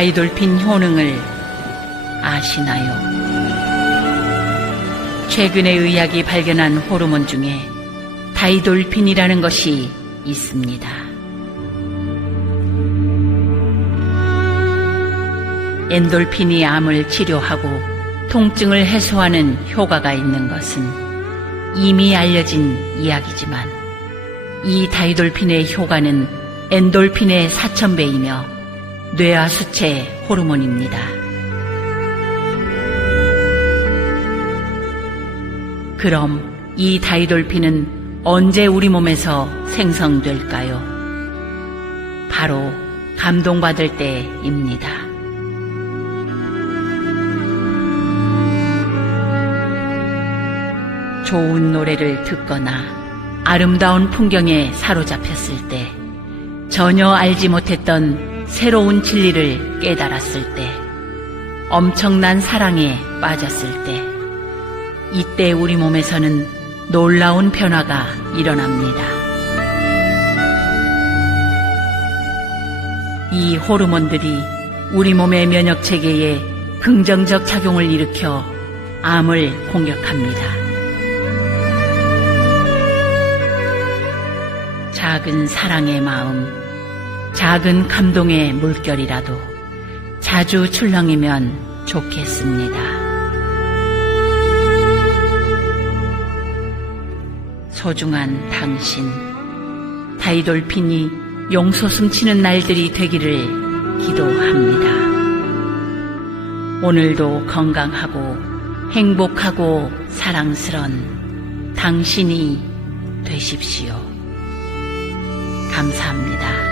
다이돌핀 효능을 아시나요? 최근에 의학이 발견한 호르몬 중에 다이돌핀이라는 것이 있습니다. 엔돌핀이 암을 치료하고 통증을 해소하는 효과가 있는 것은 이미 알려진 이야기지만 이 다이돌핀의 효과는 엔돌핀의 4,000배이며 뇌와 수체 호르몬입니다. 그럼 이 다이돌핀은 언제 우리 몸에서 생성될까요? 바로 감동받을 때입니다. 좋은 노래를 듣거나 아름다운 풍경에 사로잡혔을 때 전혀 알지 못했던 새로운 진리를 깨달았을 때 엄청난 사랑에 빠졌을 때 이때 우리 몸에서는 놀라운 변화가 일어납니다. 이 호르몬들이 우리 몸의 면역 체계에 긍정적 작용을 일으켜 암을 공격합니다. 작은 사랑의 마음, 작은 감동의 물결이라도 자주 출렁이면 좋겠습니다. 소중한 당신, 다이돌핀이 용솟음 치는 날들이 되기를 기도합니다. 오늘도 건강하고 행복하고 사랑스런 당신이 되십시오. 감사합니다.